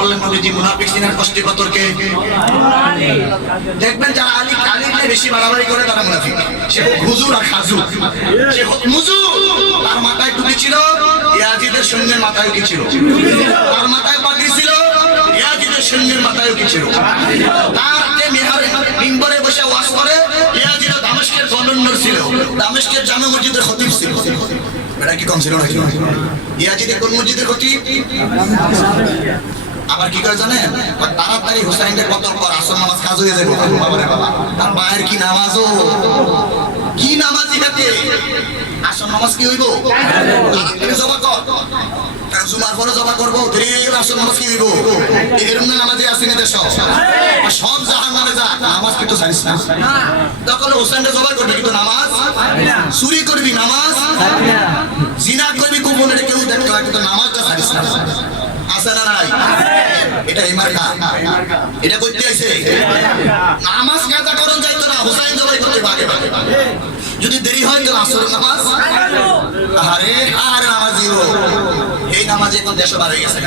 বললেন নবীজি মুনাফিক সিনার কষ্টে কতরকে? দেখবেন যারা আলী আলীকে বেশি বাড়াবাড়ি করে, তারা মুনাফিক। সে হোক হুজুর আর খাজু সে হোক মুজু তার মাথায় টুপি ছিল, ইয়াজিদের সৈন্যের মাথায় কি ছিল? তার মাথায় পাগড়ি ছিল, ইয়াজিদের সৈন্যের মাথায় কি ছিল? তার যে মেহারে মিম্বরে বসে ওয়াজ করে ইয়াজিদ দামেস্কের গভর্নর ছিল। দামেস্কের জামে মসজিদের খতিব ছিল। এটা কি কম ছিল নাকি? ইয়াজিদের কোন মসজিদের খতিব? আবার কি করে জানেন? তাড়াতাড়ি হুসাইনকে কতল কর, আসর নামাজ কাজ হয়ে যাবে বাবা রে বাবা। তার মায়ের কি নামাজও কি নামাজ ইহাতে আসর নামাজ কি হইব? তাড়াতাড়ি জমা কর। জুমার পরে জমা করব আসর নামাজ কি হইব? এরম না নামাজে আসেনি দেশ? আর সব জাহান নামে যা, নামাজ কিন্তু জানিস না। তখন হুসাইনকে জমা করবি, কিন্তু নামাজ? চুরি করবি, নামাজ জিনা করবি গোপনে কেউ দেখতে হয় কিন্তু নামাজটা জানিস না আছে না নাই এটা এই মার্কা এটা করতে নামাজ কাজা যাইতো না, হুসাইন করতে যদি দেরি হয় তো আসর নামাজ। আরে আর নামাজি এই এখন বার হয়ে গেছে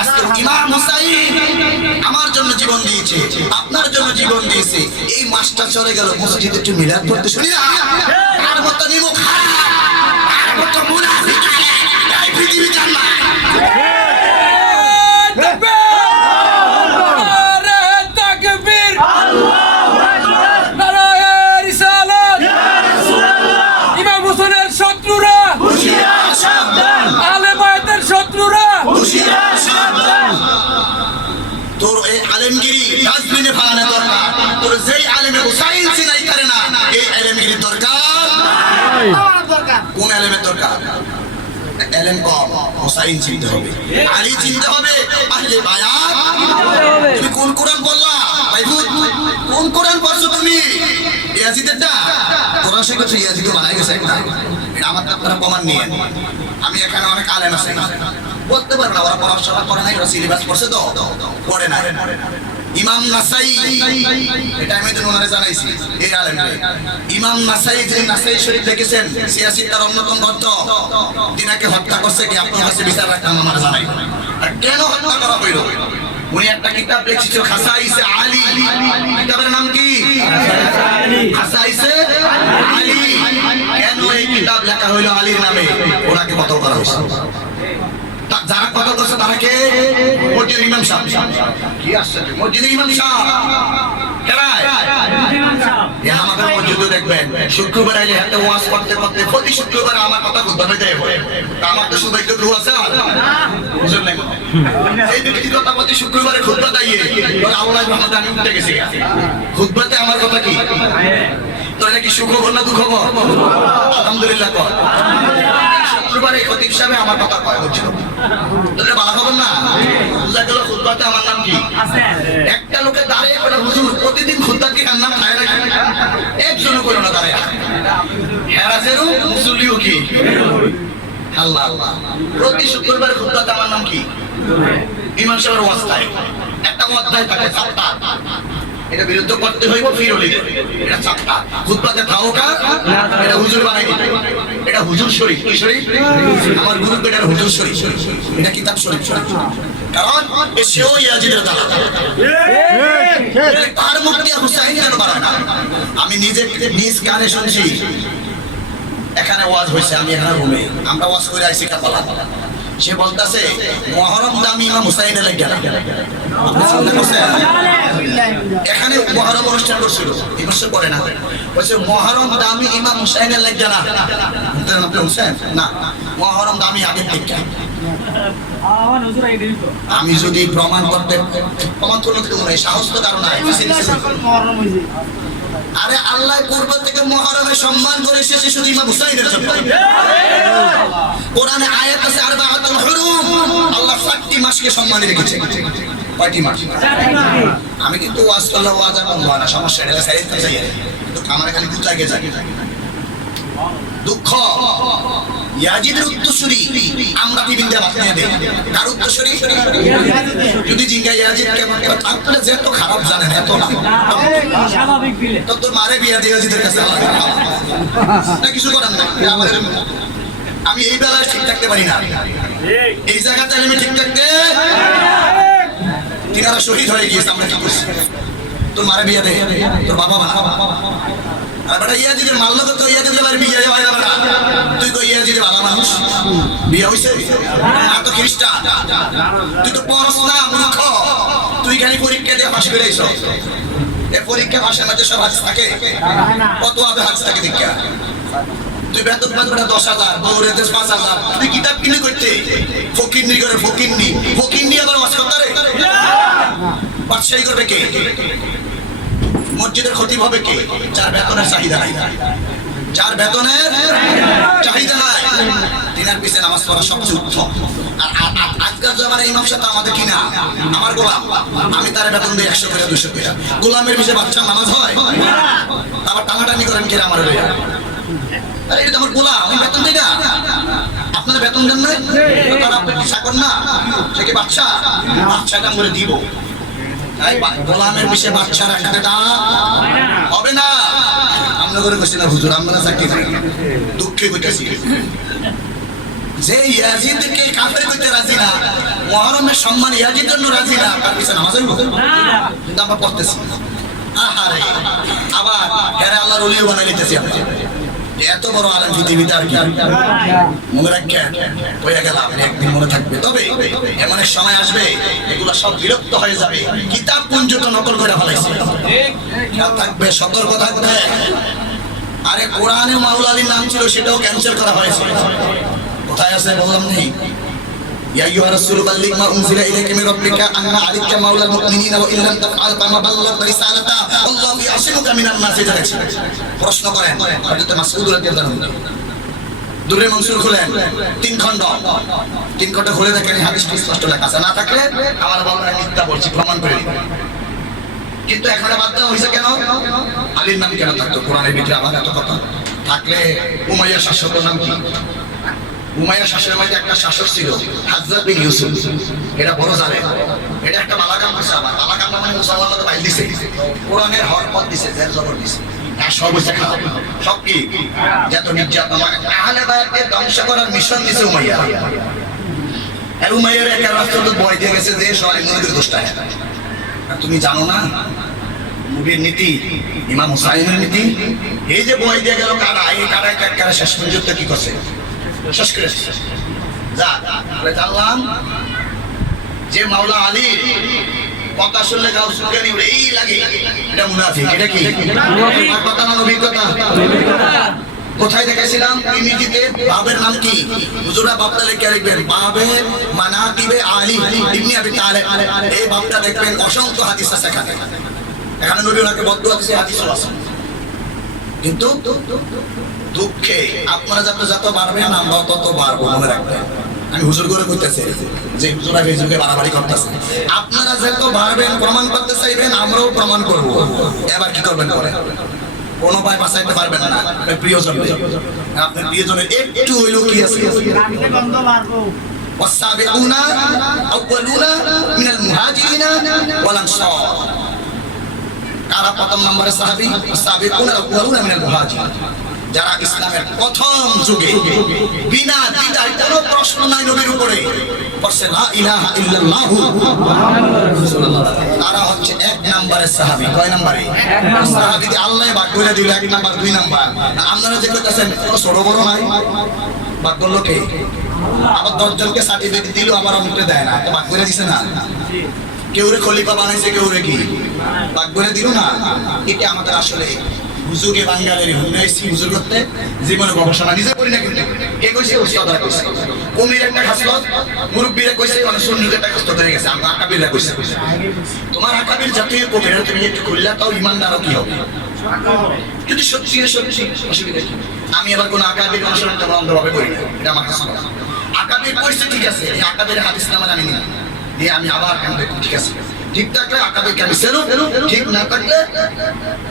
আজকে ইমাম হুসাইন আমার জন্য জীবন দিয়েছে, আপনার জন্য জীবন দিয়েছে। এই মাসটা চলে গেল, মসজিদে একটু মিলাদ করতে শুনি না। আর মতো নিমুখ আর মুনাফিক এই আলেমগিরি ডাস্টবিনে ফালানো দরকার। তোর যেই আলেমে হুসাইন সিনাই করে না এই আলেমগিরি দরকার? কোন আলেমের দরকার? এলেম কম হুসাইন চিনতে হবে। আলী চিনতে হবে আহলে বায়াত তুমি কোন কোরআন বললা ভাইবুত কোন কোরআন পড়ছো তুমি? ইয়াজিদেরটা কোরআন শিখেছো ইয়াজিদকে বানাই গেছে একটা এটা আমার আপনারা প্রমাণ নিয়ে। আমি এখানে অনেক আলেম আছে। বলতে পারব না ওরা পড়াশোনা করে নাই ওরা সিলেবাস পড়ছে তো। পড়ে না ইমাম নাসাই এটা আমি তো ওনারে জানাইছি, এই আলেমকে। ইমাম নাসাই যে নাসাই শরীফ দেখেছেন সিয়াসি তার অন্যতম গ্রন্থ তিনাকে হত্যা করছে কি আপনার কাছে বিচার রাখতাম আমার জানাই। আর কেন হত্যা করা হইল? উনি একটা কিতাব লিখেছিল, খাসাইসে আলী। কিতাবের নাম কি? খাসাইসে আলী। কেন এই কিতাব লেখা হইল আলীর নামে? ওনাকে কতল করা হয়েছে? যারা কতল করছে তারা কে? মসজিদের ইমাম সাহেব। কি আসছে মসজিদের ইমাম সাহেব। আমাদের মসজিদে দেখবেন, শুক্রবার আইলে হাতে ওয়াজ করতে করতে প্রতি শুক্রবার আমার কথা তা আমার তো সৌভাগ্য গ্রহ আছে বুঝলেন না? এই ব্যক্তিগত প্রতি শুক্রবারে আমি উঠে আমার কথা কি? তোর নাকি সুখবর না দুঃখবর? আলহামদুলিল্লাহ কর। শুক্রবারে খতিব সাহেব আমার কথা কয় বুঝছিল তোদের ভালো খবর না? বুঝা গেল খুতবাতে আমার নাম কি? একটা লোকে দাঁড়িয়ে করে হুজুর প্রতিদিন খুদ্া কি কার নাম খায় রাখে একজনও করে না দাঁড়িয়ে। হেরাজেরও মুসল্লিও কি? আল্লাহ আল্লাহ। প্রতি শুক্রবার খুদ্াতে আমার নাম কি? ইমাম সাহেবের অবস্থায় একটা অধ্যায় থাকে চারটা এটা বিরুদ্ধ করতে হইব এটা থাকা এটা হুজুর এটা হুজুর শরীফ। কি শরীফ? আমার গুরু হুজুর শরীফ। এটা কিতাব শরীফ। কারণ সেও তার কেন আমি নিজে নিজ কানে শুনছি। এখানে ওয়াজ হয়েছে আমি এখানে রুমে আমরা ওয়াজ করে আইসি কাপালা। সে বলতাছে মহরম দামি ইমাম হুসাইনের লাগে? এখানে মহরম অনুষ্ঠান করছিল এই বছর করে না। বলছে মহরম দামি ইমাম হুসাইনের লাগে না। হুসেন? না মহরম দামি আগের থেকে। আমি যদি প্রমাণ করতে প্রমাণ করতে দেবো না সাহস তো কারণ আরে আল্লাহ পূর্ব থেকে মহরমের সম্মান করে এসেছে শুধু ইমাম হুসাইনের জন্য। কোরআনে আয়াত আছে মাসকে সম্মানে রেখেছে। কয়টি মাস? আমি কিন্তু ওয়াজ করলে ওয়াজ আর বন্ধ হয় না সমস্যা এটা সাইড তো কিন্তু আমার খালি দুঃখ। ইয়াজিদের উত্তরসূরি আমরা বাতনিয়ে দেই কার উত্তরসূরি? যদি জিঙ্গা ইয়াজিদ কেমন আপনারা যে এত খারাপ জানেন এত না। স্বাভাবিক তো তোর মারে বিয়া দিয়ে ইয়াজিদের কাছে না কিছু করার নাই। আমাদের আমি এই বেলায় ঠিক থাকতে পারি না। এই জায়গাতে আমি ঠিক থাকতে যারা শহীদ হয়ে গিয়েছে আমরা কি করছি? তোর মারে বিয়ে দে তোর বাবা মা। আর বেটা ইয়াজিদের মাল্লা তো ইয়াজিদের বাড়ি বিয়ে হয় না বেটা। তুই তো ইয়াজিদের ভালো মানুষ। বিয়ে তো খ্রিস্টান। তুই তো পড়স না মূর্খ। তুই খালি পরীক্ষা দিয়ে পাশ করে এসো এ পরীক্ষা ভাষার মধ্যে সব হাজ থাকে। কত আবে হাজ থাকে দীক্ষা তুই বেতন পাঁচ দশ হাজার, দৌড়ে পাঁচ হাজার। তুই কিতাব কিনে করতে ফকিরনি করে আবার মাছ করতে রে করবে কে? মসজিদের খতিব হবে কে? যার বেতনের চাহিদা নাই। যার বেতনের চাহিদা নাই। পিছনে নামাজ পড়া সবচেয়ে উত্তম। আর আজকাল জামানে ইমাম সাহেব আমাদের কিনা? আমার গোলাম। আমি তার বেতন দিই একশো করে দুশো করে। গোলামের পিছিয়ে বাচ্চা নামাজ হয়? আবার টানাটানি করেন কিনা আমার এটা আমার গোলাম, আমি বেতন রাজি না, মহরমের সম্মান ইয়াজিদ জন্য রাজি না, তার পিছনে নামাজ হইব? কিন্তু আমরা পড়তেছি। আহারে। আবার আল্লাহর বানাই নিতেছি আমরা। এত বড় আলম পৃথিবীতে আর কি? মনে রাখেন হয়ে গেলাম একদিন মনে থাকবে। তবে এমন এক সময় আসবে, এগুলো সব বিরক্ত হয়ে যাবে। কিতাব তো নকল করে ফেলাইছে। থাকবে, সতর্ক থাকবে। আরে কোরআনে মাউল আলীর নাম ছিল, সেটাও ক্যান্সেল করা হয়েছে। কোথায় আছে বললাম নেই? يا أيها الرسول بلغ ما أنزل إليك من ربك أن عليك مولى المؤمنين وإن لم تفعل فما بلغت رسالته والله يعصمك من الناس এটা দেখছি। প্রশ্ন করেন হযরত মাসউদ রাদিয়াল্লাহু আনহু দূরে মনসুর খুলেন তিন খণ্ড তিন খণ্ড খুলে দেখেন এই হাদিসটি স্পষ্ট লেখা আছে না থাকলে আমার বলবেন মিথ্যা বলছি প্রমাণ করে দিন কিন্তু এখানে বাদ দেওয়া হয়েছে কেন আলীর নাম কেন থাকতো কোরআনের ভিতরে আবার এত কথা থাকলে উমাইয়া শাসকের নাম কি একটা শাসক ছিল হাজরত বিন ইউসুফ। এটা বড় জানে এটা একটা আমার। মানে দিছে। কোরআনের দিছে জবর দিছে। আর সব কি? যত নির্যাতন। আহলে বায়াতকে ধ্বংস করার মিশন দিছে উমাইয়া। আর উমাইয়ার একটা তো বয় দিয়ে গেছে যে সবাই নদীর দোষটা তুমি জানো না নবীর নীতি, ইমাম হুসাইনের নীতি, এই যে বই দিয়ে গেল কারা এই কারা কারা শেষ পর্যন্ত কি করছে? যা মাওলা আলী কথা শুনলে গাও উড়ে এই লাগে, এটা মুনাফিক, এটা কি? কথা না, অভিজ্ঞতা? কোথায় দেখেছিলাম ইমিজিতে বাবের নাম কি? হুজুরা বাপটা লিখে লিখবেন? বাবের মানাকিবে আলী ইবনে আবি এই বাপটা দেখবেন অসংখ্য হাদিস আছে এখানে। এখানে নবী ওনাকে বদুয়া দিয়েছে হাদিসও আছে। কিন্তু দুঃখে আপনারা যত যত বাড়বেন আমরাও তত বাড়বো মনে রাখবেন আমি হুজুর করে করতেছি যে হুজুরা ফেসবুকে বাড়াবাড়ি করতেছে আপনারা যত বাড়বেন প্রমাণ করতে চাইবেন আমরাও প্রমাণ করব এবার কি করবেন করে কোনো ভাই বাঁচাইতে পারবেন না আপনার প্রিয়জন আপনার প্রিয়জনের একটু হইলেও কি আছে والسابقون أولون من المهاجرين والأنصار কারা প্রথম নম্বরে সাহাবী সাবিকুন আউয়ালুনা মিনাল মুহাজিরিন যারা ইসলামের প্রথম যুগে বিনা দ্বিধায় কোনো প্রশ্ন নাই নবীর উপরে, বলছে, লা ইলাহা ইল্লাল্লাহু তারা হচ্ছে এক নম্বরের সাহাবী। কয় নম্বরে? সাহাবী আল্লাহ ভাগ করে দিল, এক নাম্বার, দুই নাম্বার। আপনারা যে কইতাছেন, কোনো ছোট বড় নাই? ভাগ করল কে? আবার দশজনকে সার্টিফিকেট দিল, আবার অনেকটা দেয় না। তো ভাগ করে দিছে না। কেউ রে খলিফা বানাইছে কেউ রে কি? ভাগ করে দিল না। এটা আমাদের আসলে হুজুগে বাঙালির হুনাইছি হুজুর করতে জীবনে গবেষণা নিজে করি না কিন্তু। কে কইছে উস্তাদরা কইছে। কুমির একটা খাসলত, মুরব্বীরা কইছে মানে সুন্নির একটা খাসলত হয়ে গেছে। আমরা আকাবিররা কইছে। তোমার আকাবির জাতীয় কবিরা তুমি একটু খুললা, তাও ইমানদারও কি হবে? কিন্তু সত্যি সত্যি? অসুবিধা কি? আমি আবার কোন আকাবির অনুসরণ তেমন অন্ধভাবে করি না। এটা আমার কাছে কথা। আকাবির কইছে ঠিক আছে আকাবির হাদিস নামে আমি নিই দিয়ে আমি আবার কেন ঠিক আছে। ঠিক থাকলে সেরু ঠিক না থাকলে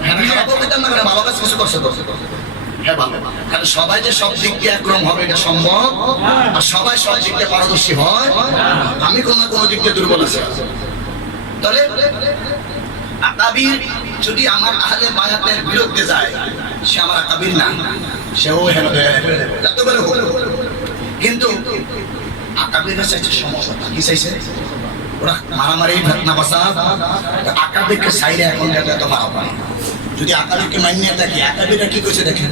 হ্যাঁ কাজ কিছু করছে হ্যাঁ সবাই যে সব দিক দিয়ে একরকম হবে, এটা সম্ভব? আর সবাই সব দিক দিয়ে পারদর্শী হয়? আমি কোনো কোনো দিক দিয়ে দুর্বল আছি। তাহলে আকাবির যদি আমার আহলে বায়াতের বিরুদ্ধে যায়, সে আমার আকাবির না। সেও হেন কিন্তু আকাবির সমঝোতা কি চাইছে? ওরা মারামারি ঘটনা বাসাদ আকাবিরকে সাইরে এখন যাতে এত ভালো পায়। যদি আকাবিরকে মানিয়ে থাকি আকাবিরা কি করছে দেখেন?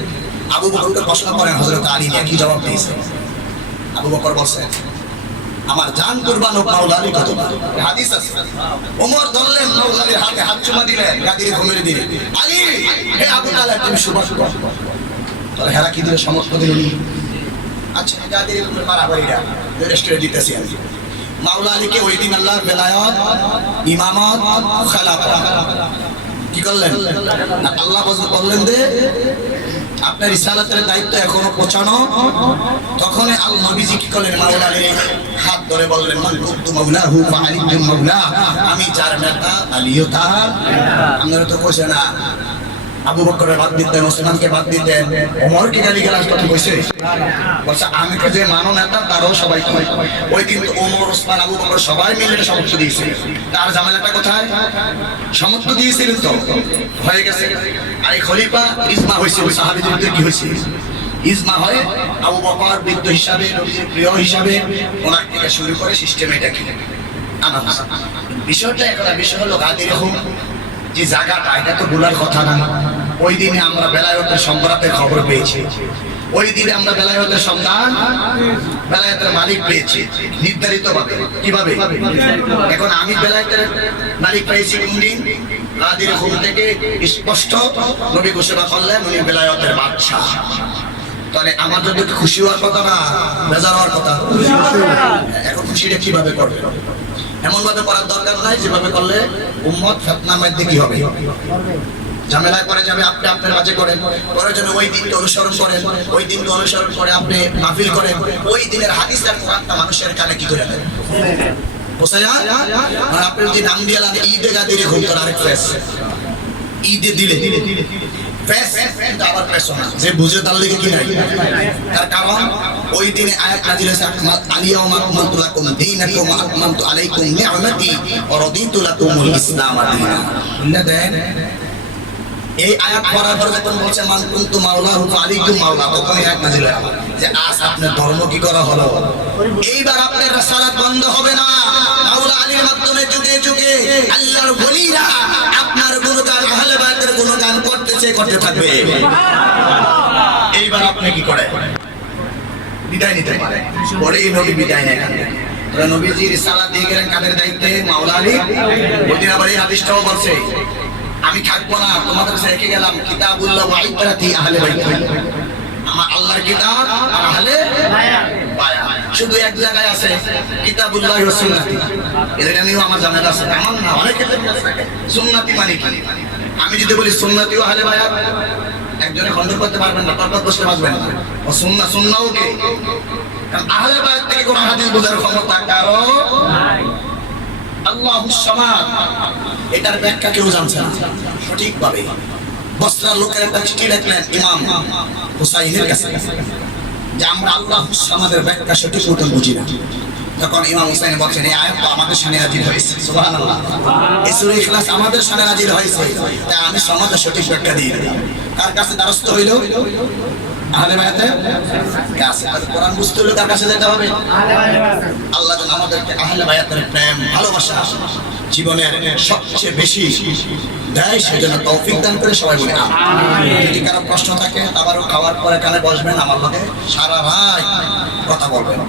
আবু বকরকে প্রশ্ন করেন হজরত আলী কি জবাব দিয়েছে? আবু বকর বলছে, আমার জান কুরবান হোক মাওলারি কত হাদিস আছে। ওমর ধরলেন মাওলারির হাতে হাত চুমা দিলেন, গাদিরে ঘুমিয়ে দিলেন আলী, হে আবু তালেব, তুমি সুবাস করো। তাহলে হেরা কি দিলে? সমস্ত দিল নি? আচ্ছা গাদিরে ঘুমিয়ে বাড়াবাড়িরা রেস্টুরেন্ট দিতেছি আমি। মাওলা আলীকে ওই দিন আল্লাহর বেলায়ত, ইমামত, খেলাফত। কি করলেন? আল্লাহ বললেন যে, আপনার ইসালাতের দায়িত্ব এখনও পৌঁছানো। তখন আল নবীজি কি করলেন? মাওলা হাত ধরে বললেন, মান কুতু মাওলা হু মাওলা। আমি যার নেতা, আলীও তার আপনারা তো কইছে না। আবু বকরের বাদ দিতেন ওসমানকে বাদ দিতেন ওমরকে গালি গালাজ কথা কইছে? বলছে, আমি তো যে মানো নেতা, তারও সবাই কয় ওই দিন ওমর, ওসমান, আবু বকর সবাই মিলে সমর্থ দিয়েছে। তার ঝামেলাটা কোথায়? সমর্থ দিয়েছিলেন তো। হয়ে গেছে। আর খলিফা ইজমা হয়েছে ওই সাহাবিদের মধ্যে কি হয়েছে ইজমা হয় আবু বকর বৃদ্ধ হিসাবে, নবীজির প্রিয় হিসাবে, ওনার থেকে শুরু করে সিস্টেম এটা কি? বিষয়টা একটা বিষয় হলো, গাদি রকম যে জায়গাটা, এটা তো বলার কথা না। ওই দিনে আমরা বেলায়তের সম্রাটের খবর পেয়েছি। ওই দিনে আমরা বেলায়তের সন্ধান বেলায়তের মালিক পেয়েছি নির্ধারিত ভাবে কীভাবে? এখন আমি বেলায়তের মালিক পেয়েছি কোন দিন? গাদির ঘুম থেকে স্পষ্ট নবী ঘোষণা করলেন উনি বেলায়তের বাদশাহ। তাহলে আমার যদি খুশি হওয়ার কথা না, বেজার হওয়ার কথা? এখন খুশিটা কীভাবে করবে? এমন ভাবে করার দরকার নাই, যেভাবে করলে উম্মত ফেতনার মধ্যে কি হবে? ঝামেলায় করে যাবে আপনি আপনার মাঝে করেন। প্রয়োজনে ওই দিনকে অনুসরণ করেন। ওই দিনকে অনুসরণ করে আপনি মাহফিল করেন। ওই দিনের হাদিস আর কোরআনটা মানুষের কানে কি করে দেন আপনি যদি নাম দিয়ে ঈদে গাদিরে ঘুম তোর আরেক ফেস ঈদে দিলে। বুঝে তার লিগে কি তার কারণ, ওই দিনে লাকুমুল ইসলাম এই আয়াত পড়ার পর যখন বলছে, মান কুনতু মাওলাহু ফাআলিকুম মাওলা তখন আয়াত নাজিল যে, আজ আপনার ধর্ম কি করা হলো? এইবার আপনার রাসালাত বন্ধ হবে না। মাওলা আলীর মাধ্যমে যুগে যুগে আল্লাহর ওলিরা আপনার গুণগান আহলে বাইতের গুণগান করতেছে, করতে থাকবে। এইবার আপনি কি করে বিদায় নিতে পারে পরে এই নবী বিদায় নেয় না তাহলে নবীজি রিসালাত দিয়ে গেলেন কাদের দায়িত্বে? মাওলা আলী। ওই দিন আবার এই হাদিসটাও বলছে আমি থাকব না, তোমাদের রেখে গেলাম। কিতাবুল্লাহ ওয়া আহলে বাইত। আমার আল্লাহর কিতাব আর আহলে শুধু এক জায়গায় আছে, কিতাবুল্লাহ ওয়া সুন্নাতি। এটা নিয়েও আমার জানা আছে। আমার না, অনেক সুন্নাতি মানে কি? আমি যদি বলি সুন্নাতি আহলে বায়া একজনে খণ্ডন করতে পারবেন না, তর্ক বসতে পারবেন না। ও সুন্না, সুন্নাও কে? আহলে বায়াত থেকে কোন হাদিস বোঝার ক্ষমতা কারও আল্লাহ সামাদ। এটার ব্যাখ্যা কেউ জানছে না। সঠিকভাবে। বস্ত্রার লোকের একটা চিঠি লিখলেন ইমাম হুসাইনের কাছে। যে আমরা আল্লাহ সামাদের ব্যাখ্যা সঠিক মতন বুঝি না। তখন ইমাম হুসাইন বলছেন, এই আয়াত আমাদের সামনে নাজির হয়েছে। সুবহানাল্লাহ। এই সূরা ইখলাস আমাদের সামনে নাজির হয়েছে। তাই আমি সমাজের সঠিক ব্যাখ্যা দিয়ে দিলাম কার কাছে দ্বারস্থ হইল? আহলে বায়াতে কাছে আর কোরআন বুঝতে হলে কার কাছে যেতে হবে। আল্লাহ যেন আমাদেরকে আহলে বায়াতের প্রেম ভালোবাসা জীবনের সবচেয়ে বেশি দেয় সেজন্য তৌফিক দান করে সবাই বলি আমিন। যদি কারও প্রশ্ন থাকে আবারও খাওয়ার পরে কানে বসবেন আমার লোকে সারা রাত কথা বলবেন।